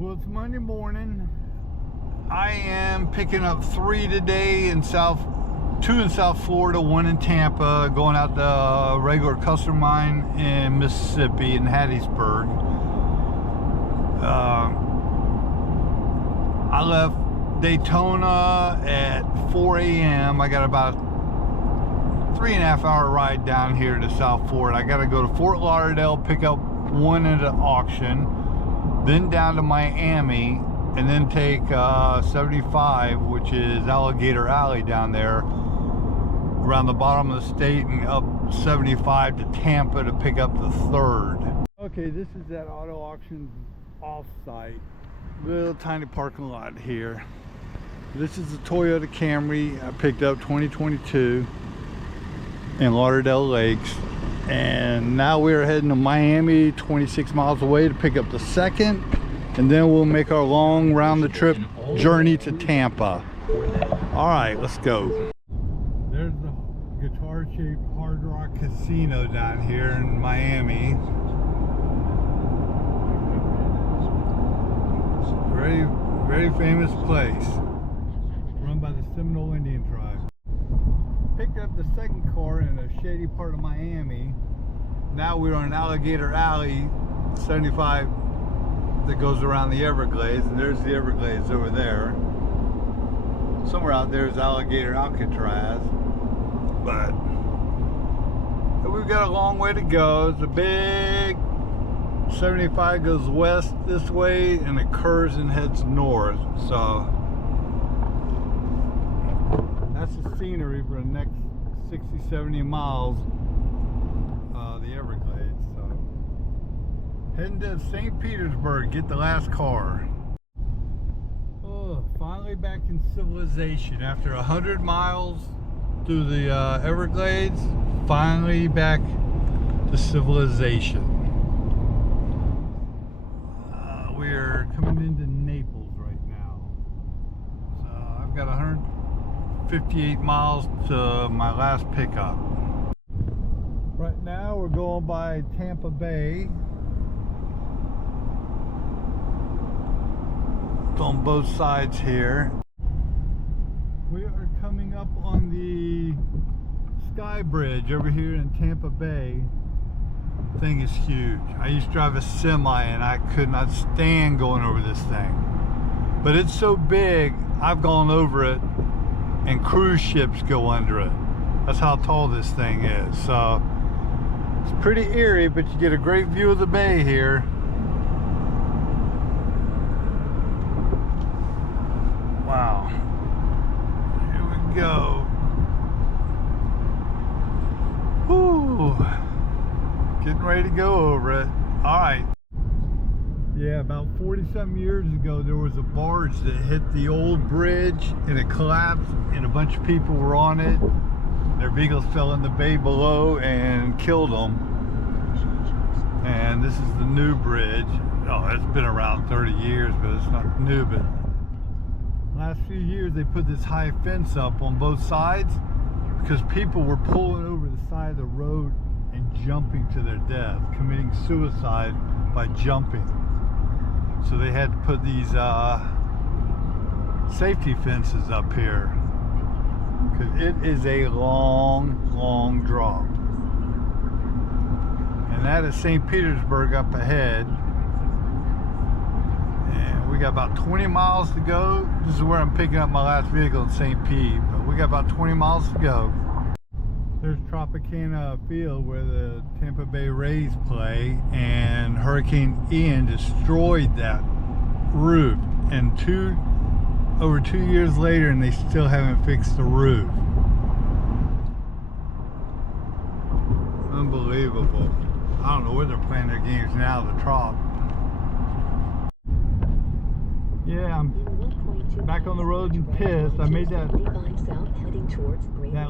Well, it's Monday morning. I am picking up 3 today in two in South Florida, 1 in Tampa, going out to regular customer mine in Mississippi in Hattiesburg. I left Daytona at 4 a.m. I got about 3.5 hour ride down here to South Florida. I got to go to Fort Lauderdale, pick up 1 at an auction, then down to Miami, and then take 75, which is Alligator Alley down there around the bottom of the state, and up 75 to Tampa to pick up the 3rd. Okay, this is that auto auction off-site. Little tiny parking lot here. This is the Toyota Camry I picked up 2022 in Lauderdale Lakes. And now we're heading to Miami, 26 miles away, to pick up the 2nd. And then we'll make our long round the trip journey to Tampa. All right, let's go. There's the guitar-shaped Hard Rock Casino down here in Miami. Very, very famous place. Run by the Seminole Indian tribe. Picked up the 2nd car in a shady part of Miami. Now we're on Alligator Alley, 75, that goes around the Everglades, and there's the Everglades over there. Somewhere out there is Alligator Alcatraz, but we've got a long way to go. It's a big 75 goes west this way and it curves and heads north, so that's the scenery for the next 60-70 miles, the Everglades. So heading to St. Petersburg, get the last car. Oh, finally back in civilization after 100 miles through the Everglades. Finally back to civilization. We're coming into Naples right now. So I've got 158 miles to my last pickup. Right now we're going by Tampa Bay. It's on both sides here. We are coming up on the Sky Bridge over here in Tampa Bay. Thing is huge. I used to drive a semi and I could not stand going over this thing. But it's so big, I've gone over it and cruise ships go under it. That's how tall this thing is. So it's pretty eerie, but you get a great view of the bay here. Wow. Here we go. Whew. Getting ready to go over it. All right. Yeah, about 40-something years ago, there was a barge that hit the old bridge and it collapsed, and a bunch of people were on it. Their vehicles fell in the bay below and killed them. And this is the new bridge. Oh, it's been around 30 years, but it's not new. But last few years, they put this high fence up on both sides because people were pulling over the side of the road and jumping to their death, committing suicide by jumping. So they had to put these safety fences up here because it is a long, long drop. And that is St. Petersburg up ahead. And we got about 20 miles to go. This is where I'm picking up my last vehicle in St. Pete, but we got about 20 miles to go. There's Tropicana Field where the Tampa Bay Rays play, and Hurricane Ian destroyed that roof. And over 2 years later, and they still haven't fixed the roof. Unbelievable. I don't know where they're playing their games now, the Trop. Yeah, I'm back on the road and pissed. I made that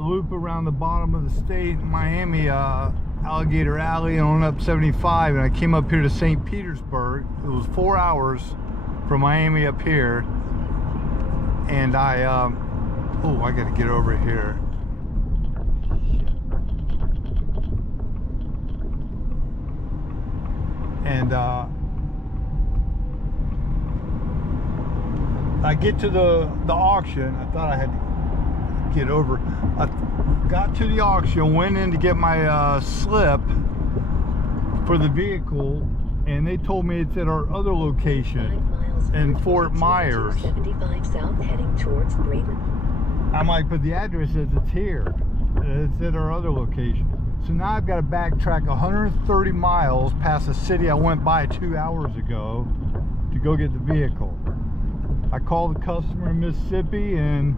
loop around the bottom of the state, Miami, Alligator Alley, and on up 75, and I came up here to St. Petersburg. It was 4 hours from Miami up here, and I gotta get over here. And I get to the auction. I thought I had to get over. I got to the auction, went in to get my slip for the vehicle, and they told me it's at our other location in Fort Myers. 75 south heading towards Braden. I'm like, but the address says it's here. It's at our other location. So now I've got to backtrack 130 miles past the city I went by 2 hours ago to go get the vehicle. I called the customer in Mississippi and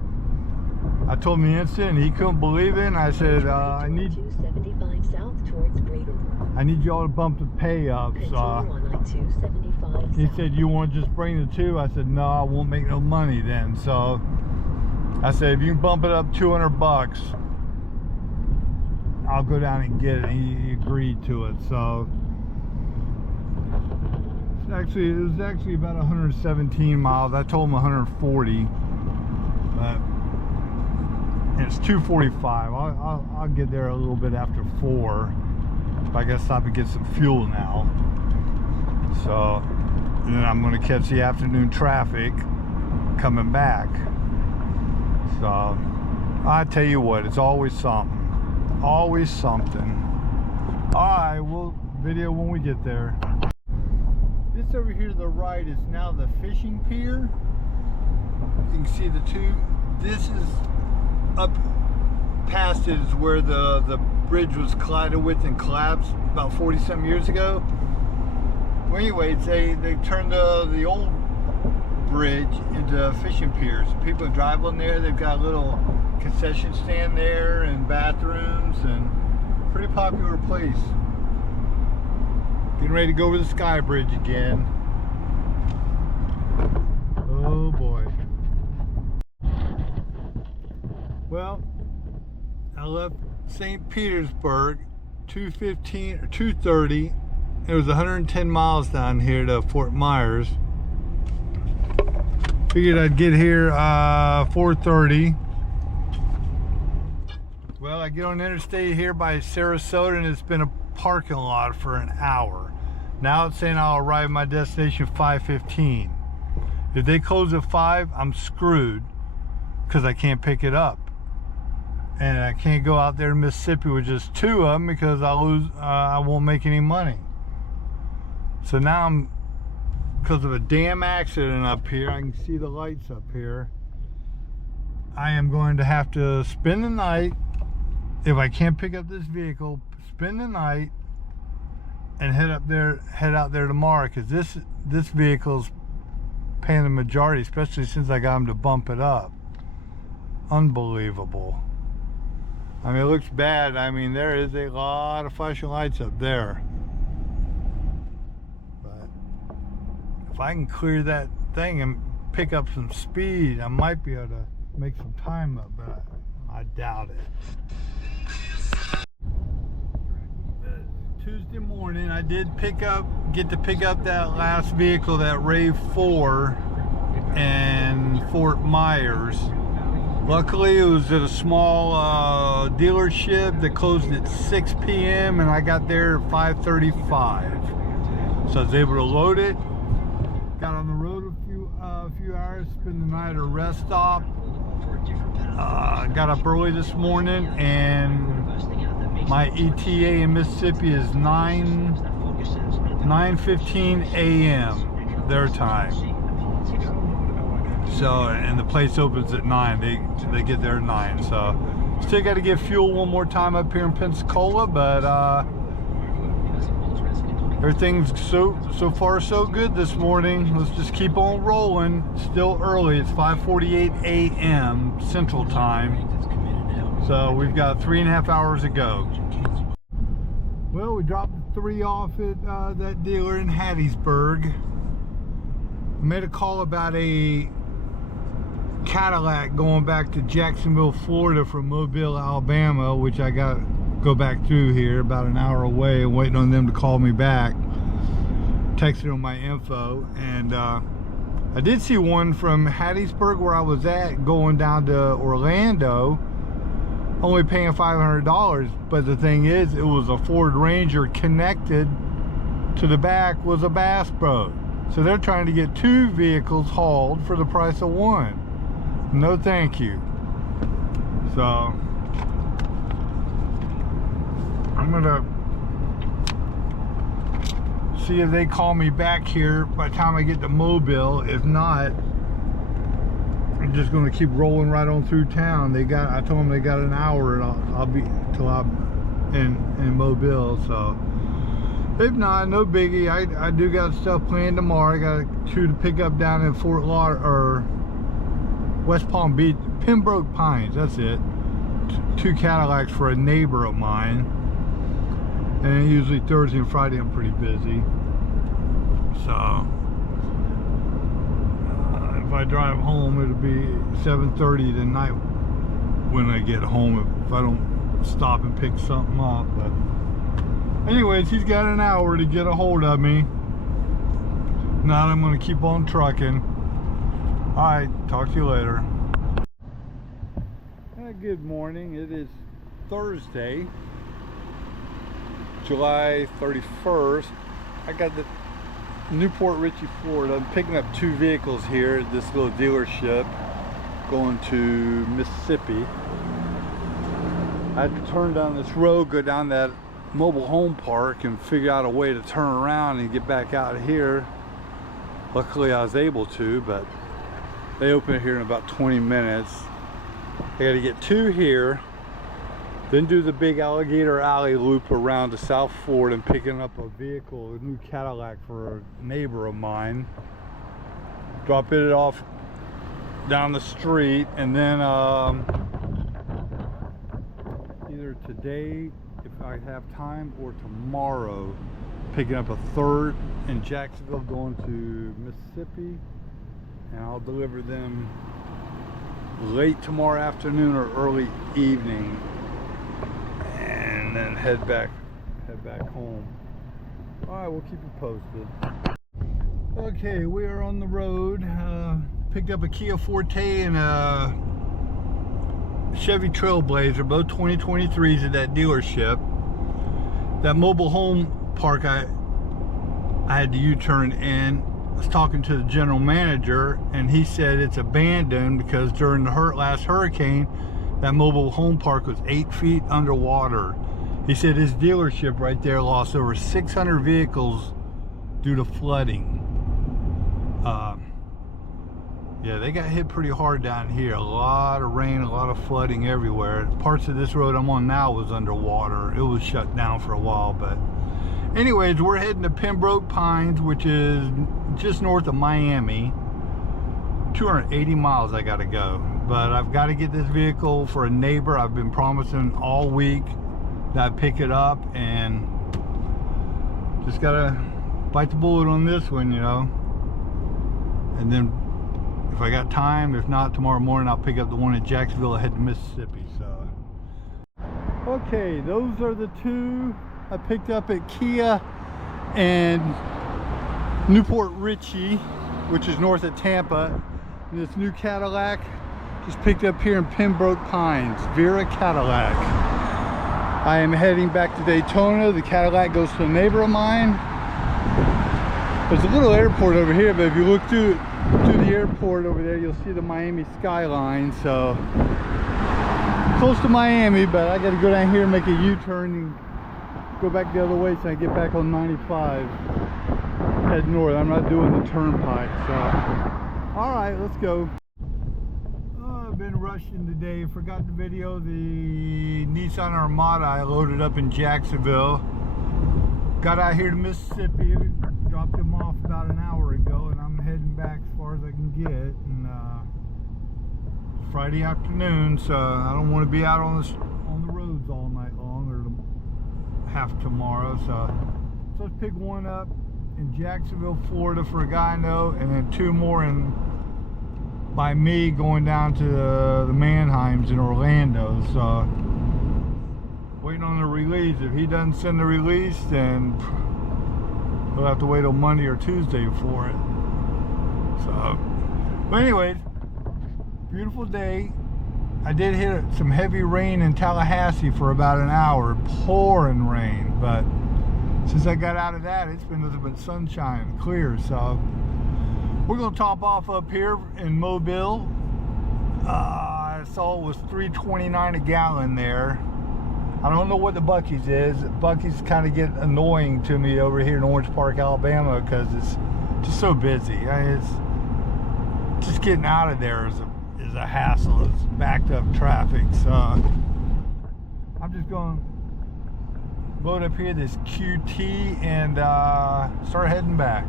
I told him the incident, and he couldn't believe it. And I said, I need 275 south towards Braden. I need y'all to bump the pay up. So he said, you want to just bring the two? I said, no, I won't make no money then. So I said, if you can bump it up $200, I'll go down and get it. And he agreed to it. So it was actually about 117 miles. I told him 140, but it's 2:45. I'll get there a little bit after 4. I gotta stop and get some fuel now. So and then I'm gonna catch the afternoon traffic coming back. So I tell you what, it's always something. Always something. Alright, we'll video when we get there. This over here to the right is now the fishing pier. You can see the two. This is up past it is where the bridge was collided with and collapsed about 40-some years ago. Well, anyways, they turned the old bridge into a fishing pier. So people drive on there. They've got a little concession stand there and bathrooms, and pretty popular place. Getting ready to go over the Sky Bridge again. Oh boy. Well, I left St. Petersburg 2:15 or 2:30. It was 110 miles down here to Fort Myers. Figured I'd get here 4:30. Well, I get on the interstate here by Sarasota, and it's been a parking lot for an hour. Now it's saying I'll arrive at my destination 5:15. If they close at 5, I'm screwed because I can't pick it up. And I can't go out there to Mississippi with just 2 of them because I'll lose, I won't make any money. So now I'm, because of a damn accident up here, I can see the lights up here, I am going to have to spend the night, if I can't pick up this vehicle, spend the night and head out there tomorrow, because this vehicle's paying the majority, especially since I got them to bump it up. Unbelievable. I mean, it looks bad. I mean, there is a lot of flashing lights up there. But if I can clear that thing and pick up some speed, I might be able to make some time up, but I doubt it. Tuesday morning, I did get to pick up that last vehicle, that RAV4 in Fort Myers. Luckily, it was at a small dealership that closed at 6 p.m. and I got there at 5:35. So I was able to load it. Got on the road a few hours, spent the night at a rest stop. Got up early this morning, and my ETA in Mississippi is 9:15 a.m. their time. So, and the place opens at 9. They get there at 9. So, still got to get fuel one more time up here in Pensacola, but everything's so far so good this morning. Let's just keep on rolling. Still early. It's 5:48 a.m. Central Time. So we've got 3.5 hours to go. Well, we dropped the 3 off at that dealer in Hattiesburg. I made a call about a Cadillac going back to Jacksonville, Florida from Mobile, Alabama, which I got to go back through here about an hour away, waiting on them to call me back. Texted them my info, and I did see one from Hattiesburg where I was at going down to Orlando, only paying $500, but the thing is, it was a Ford Ranger connected to the back was a bass boat. So they're trying to get 2 vehicles hauled for the price of 1. No thank you. So I'm gonna see if they call me back here by the time I get to Mobile. If not, I'm just gonna keep rolling right on through town. I told them they got an hour and I'll be till I'm in Mobile. So if not, no biggie. I do got stuff planned tomorrow. I got 2 to pick up down in Fort Lauderdale or West Palm Beach, Pembroke Pines. That's it. 2 Cadillacs for a neighbor of mine. And then usually Thursday and Friday I'm pretty busy. So if I drive home, it'll be 7:30 tonight when I get home if I don't stop and pick something up. But anyways, he's got an hour to get a hold of me. Now I'm gonna keep on trucking. All right, talk to you later. Good morning. It is Thursday, July 31st. I got the Newport Richey, Florida. I'm picking up 2 vehicles here at this little dealership going to Mississippi. I had to turn down this road, go down that mobile home park and figure out a way to turn around and get back out of here. Luckily I was able to, but they open it here in about 20 minutes. I got to get 2 here, then do the big Alligator Alley loop around to South Florida and picking up a vehicle, a new Cadillac for a neighbor of mine. Drop it off down the street, and then either today, if I have time, or tomorrow, picking up a 3rd in Jacksonville going to Mississippi, and I'll deliver them late tomorrow afternoon or early evening, and then head back home. All right, we'll keep you posted. Okay, we are on the road. Picked up a Kia Forte and a Chevy Trailblazer, both 2023s at that dealership. That mobile home park I had to U-turn in. I was talking to the general manager, and he said it's abandoned because during the last hurricane, that mobile home park was 8 feet underwater. He said his dealership right there lost over 600 vehicles due to flooding. Yeah, they got hit pretty hard down here. A lot of rain, a lot of flooding everywhere. Parts of this road I'm on now was underwater. It was shut down for a while, but anyways, we're heading to Pembroke Pines, which is just north of Miami. 280 miles I gotta go, but I've got to get this vehicle for a neighbor. I've been promising all week that I'd pick it up, and just gotta bite the bullet on this one, you know. And then if I got time, if not tomorrow morning, I'll pick up the one in Jacksonville and head to Mississippi. So okay, those are the 2 I picked up at Kia and Newport Richey, which is north of Tampa. And this new Cadillac just picked up here in Pembroke Pines, Vera Cadillac. I am heading back to Daytona. The Cadillac goes to a neighbor of mine. There's a little airport over here, but if you look through the airport over there, you'll see the Miami skyline. So close to Miami, but I got to go down here and make a U-turn and go back the other way so I get back on 95, head north. I'm not doing the turnpike. So all right, let's go. Oh, I've been rushing today. Forgot to video the Nissan Armada I loaded up in Jacksonville. Got out here to Mississippi, dropped them off about an hour ago, and I'm heading back as far as I can get. And Friday afternoon, so I don't want to be out on the roads all night long, or half tomorrow. So let's pick one up in Jacksonville, Florida for a guy I know, and then 2 more by me going down to the Manheims in Orlando. So waiting on the release. If he doesn't send the release, then we'll have to wait till Monday or Tuesday for it. So, but anyways, beautiful day. I did hit some heavy rain in Tallahassee for about an hour, pouring rain, but Since I got out of that, it's been nothing but sunshine, clear. So we're gonna top off up here in Mobile. I saw it was $3.29 a gallon there. I don't know what the Buc-ee's is. Buc-ee's kind of get annoying to me over here in Orange Park, Alabama, because it's just so busy. It's just getting out of there is a hassle. It's backed up traffic. So I'm just going to load up here this QT and start heading back.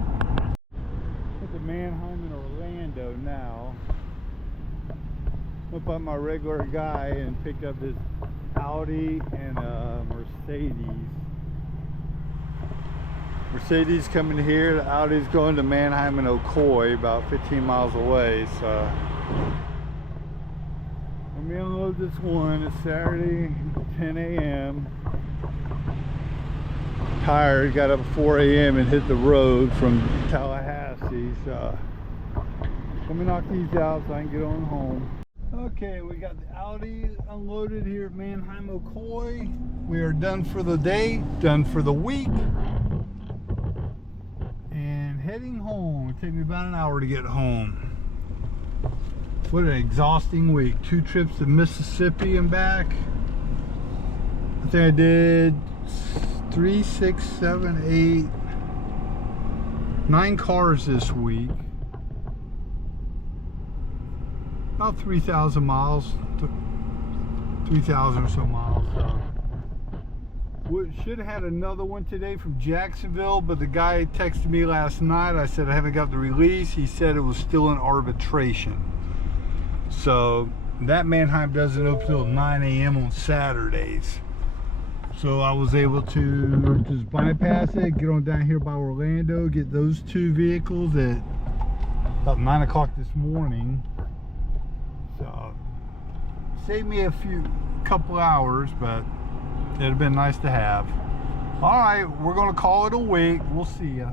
At the Manheim in Orlando now. Up on my regular guy and picked up this Audi and Mercedes. Mercedes coming here, the Audi's going to Manheim and Ocoee, about 15 miles away. So let me unload this one. It's Saturday, 10 a.m. Tired, got up at 4 a.m. and hit the road from Tallahassee. So let me knock these out so I can get on home. Okay, we got the Audi unloaded here at Manheim, Ocoee. We are done for the day, done for the week, and heading home. It took me about an hour to get home. What an exhausting week. 2 trips to Mississippi and back. I think I did 3, 6, 7, 8, 9 cars this week. About 3,000 miles, 3,000 or so miles. So we should have had another one today from Jacksonville, but the guy texted me last night. I said I haven't got the release. He said it was still in arbitration. So that Manheim doesn't open until 9 a.m. on Saturdays. So I was able to just bypass it, get on down here by Orlando, get those 2 vehicles at about 9 o'clock this morning. So saved me a couple hours, but it'd have been nice to have. All right, we're gonna call it a week. We'll see ya.